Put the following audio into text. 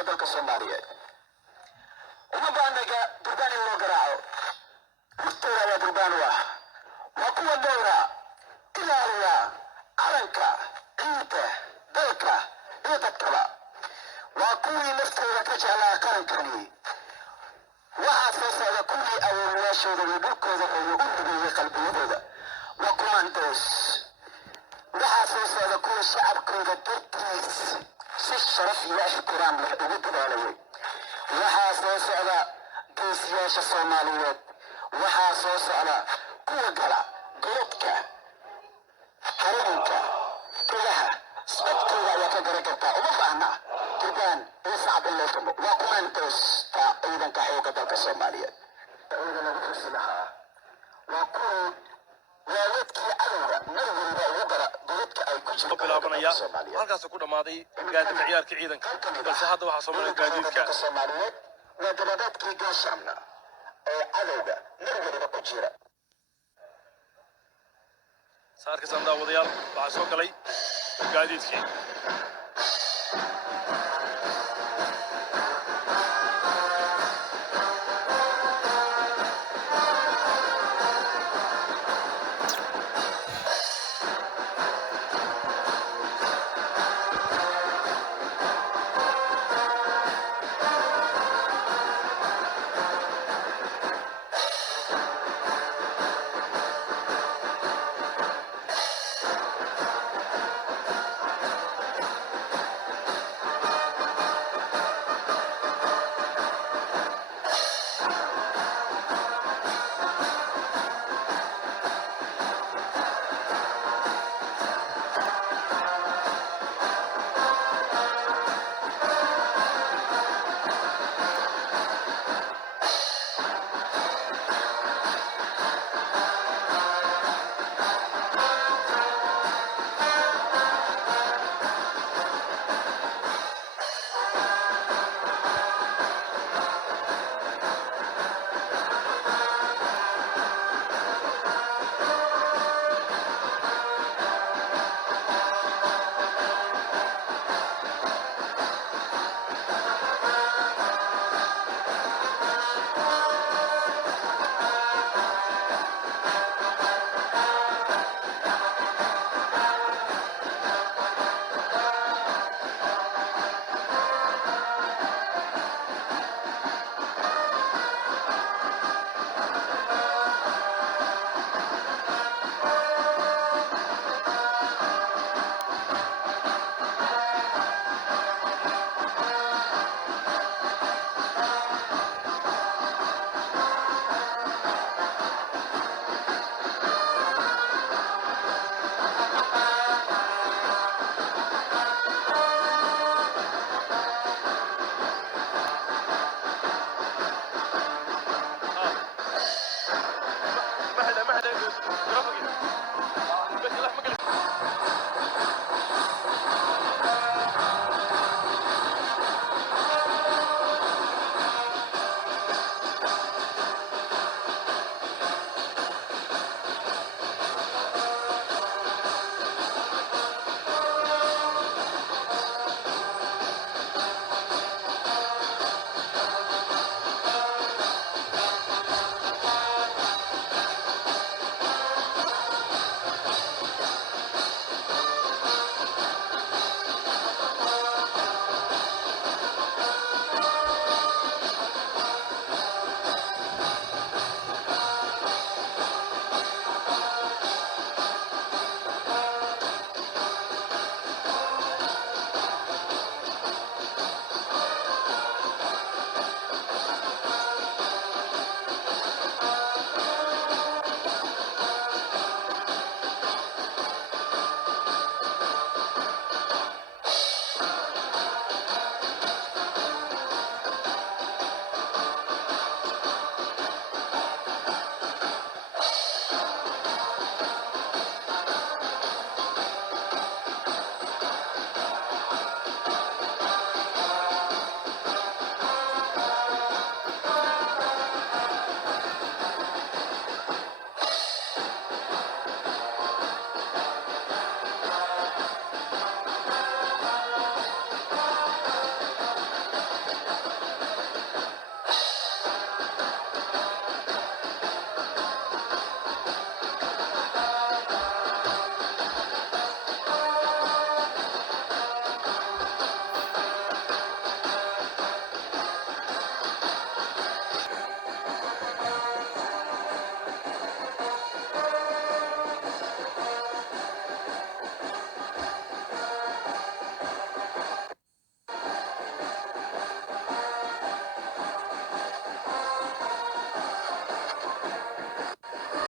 xooga dalka Soomaaliyeed uma baahnaga durbaan in loo garaaco hortooda ayaa durbaan u ah waa kuwa dhowra ilaaliya calanka ciidda dalka iyo dadkaba waa kuwii naftooda ka jeclaa qarankani waxaa soo socda kuwii awoowayaashooda iyo dhulkooda hooyo u rumeeyey qalbiyadooda waa kumandos waxaa soo socda kuwa shacabkooda dartiis si sharaf iyo ixtiraam leh ugu dadaalayay waxaa soo socda geesiyaasha Soomaaliyeed waxaa soo socda kuwa gala godadka harooyinka gudaha sababtooda ayaa ka garan kartaa uma baahna durbaan iyo sacab in loo tumo waa kumandosta ciidanka xooga dalka Soomaaliyeed ciidan lagu xusi lahaa waa kuwii waalidkii cadowga mar waliba ugu dara godadka ay ku jirto bilaabanaya halkaas ku dhamaaday gaadiidka ciyaarka ciidanka balse hadda waxaa soo maray gaadiidka Soomaaliyeed waa dabadadkii gaashaamna ee cadowga mar waliba ku jira saarka sandaa wadayaal waxaa soo galay gaadiidkii